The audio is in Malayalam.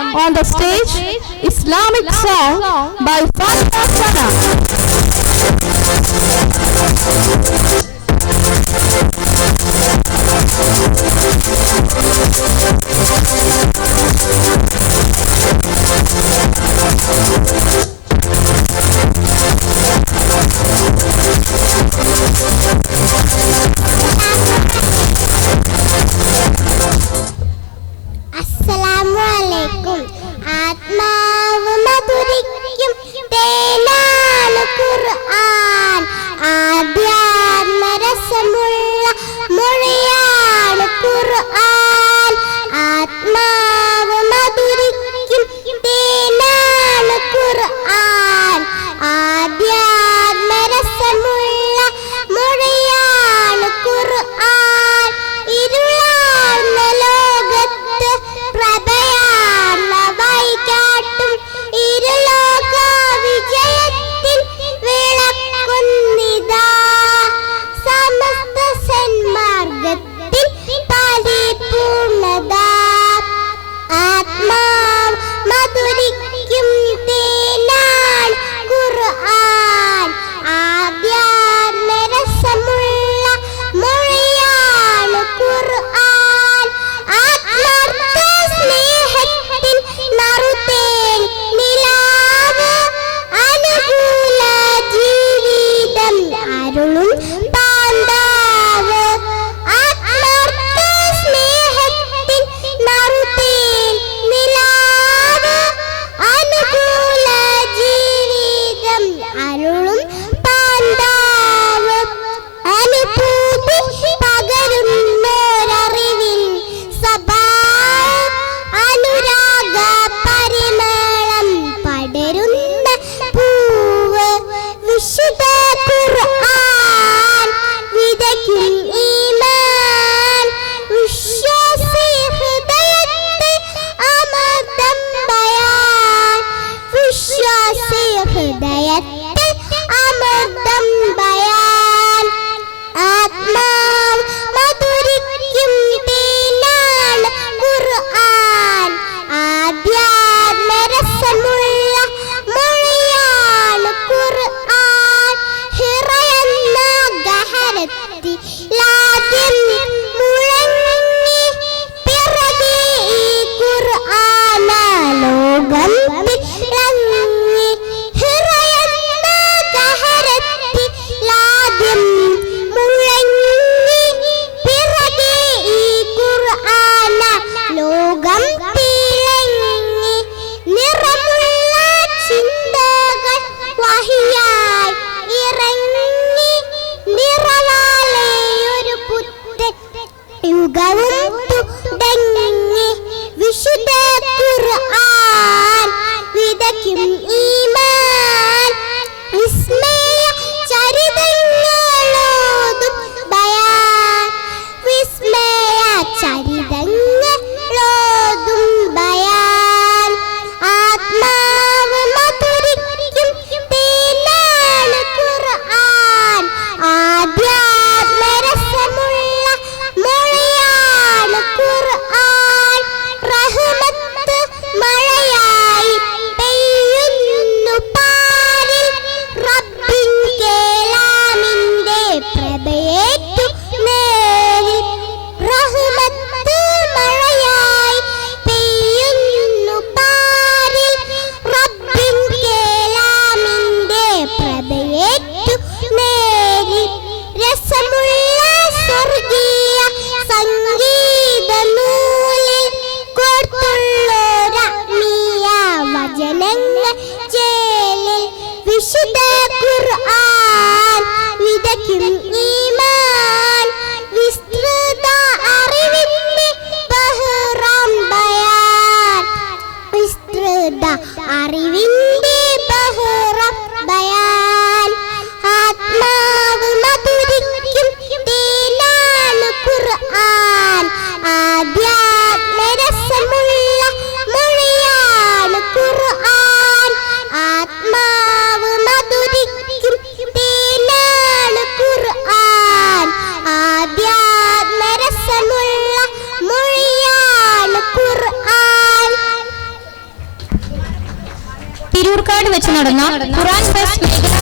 on the stage Islamic song by Fatima Sana. Assalamualaikum. ആത്മാവ് മധുരിക്കും തേനാണ് ഖുർആൻ. ആധ്യാത്മരസമുള്ള മൊഴിയാണ് ഖുർആൻ. ആത്മാവ് മധുരിക്കും തേനാണ് ഖുർആൻ. ആധ്യാത്മരസമുള്ള മൊഴിയാണ് ഖുർആൻ. ഇരുളാർന്ന ലോകത്ത് പ്രഭയാർന്ന വഴികാട്ടും ഇരുലോക വിജയത്തിൻ വിളക്കുന്നിതാ. സമസ്ത സന്മാർഗത്തിൽ പരിപൂർണത. ആത്മാവ് മധുരിക്കും തേനാണ് ഖുർആൻ. ആധ്യാത്മരസമുള്ള മൊഴിയാണ് ഖുർആൻ. ആത്മാർത്ഥ സ്നേഹത്തിൻ നറുതേൻ നിലാവ് അനുകൂല ജീവിതം അരുളും പാന്താവ്. ആത്മാർത്ഥ സ്നേഹത്തിൻ നറുതേൻ നിലാവ് അനുകൂല ജീവിതം അരുളും പാന്താവ്. അനുഭൂതി പകരുന്നോരറിവിൻ സഭാ അനുരാഗ പരിമളം പടരുന്ന പൂവ്. വിശുദ്ധ ഖുർആൻ വിതയ്ക്കും ഈമാൻ. വിശ്വാസി ഹൃദയത്തെ അമർത്തം ബയാൻ. വിശ്വാസി ഹൃദയത്തെ അമർത്തം ബയാൻ. ആത്മാവ് മധുരിക്കും തേനാണ് ഖുർആൻ. ആധ്യാത്മരസമുള്ള മൊഴിയാണ് ഖുർആൻ. ഹിറയെന്ന ഗഹനത്തിലാദ്യം മുഴങ്ങി പിറകെ ഈ ഖുർആന ലോകം തിളങ്ങി. ഹിറയെന്ന ഗഹനത്തിലാദ്യം മുഴങ്ങി പിറകെ ഈ ഖുർആന ലോകം തിളങ്ങി. നിറമുള്ള ചിന്തകൾ വഹിയായി ഇറങ്ങി. നിറവാലെ ഒരു പുത്തൻ യുഗവും തുടങ്ങി. വിശുദ്ധ ഖുർആൻ വിതയ്ക്കും ഈമാൻ. വിസ്മയ ചരിതങ്ങളോതും ബയാൻ. വിസ്മയ ചരിതങ്ങളോതും ബയാൻ. ആത്മാവ് മധുരിക്കും തേനാണ് ഖുർആൻ. ആധ്യാത്മരസമുള്ള മൊഴിയാണ് ഖുർആൻ. റഹ്മത്ത് മഴയായി പെയ്യുന്നു പാരിൽ. റബ്ബിൻ കേലാമിന്റെ പ്രഭയേറ്റു നേരിൽ. റഹ്മത്ത് മഴയായി പെയ്യുന്നു പാരിൽ. റബ്ബിൻ കേലാമിന്റെ പ്രഭയേറ്റു നേരിൽ. രസമുള്ള സ്വർഗീയ സംഗീത നൂലിൽ കോർത്തുള്ളൊരാത്മീയ വചനങ്ങൾ ചേലിൽ. വിശുദ്ധ ഖുർആൻ വിതയ്ക്കും ഈമാൻ. വിസ്തൃത അറിവിന്റെ ബഹ്റാം ബയാൻ. വിസ്തൃത അറിവിന്റെ ബഹ്റാം ബയാൻ. ആത്മാവ് മധുരിക്കും തേനാണ് ഖുർആൻ. ആധ്യാത്മരസമുള്ള മൊഴിയാണ് ഖുർആൻ. ആത്മാവ് മധുരിക്കും തേനാണ് ഖുർആൻ. ആധ്യാത്മരസമുള്ള മൊഴിയാണ് ഖുർആൻ. തിരൂർക്കാട് വെച്ച് നടന്ന ഖുർആൻ ഫെസ്റ്റ്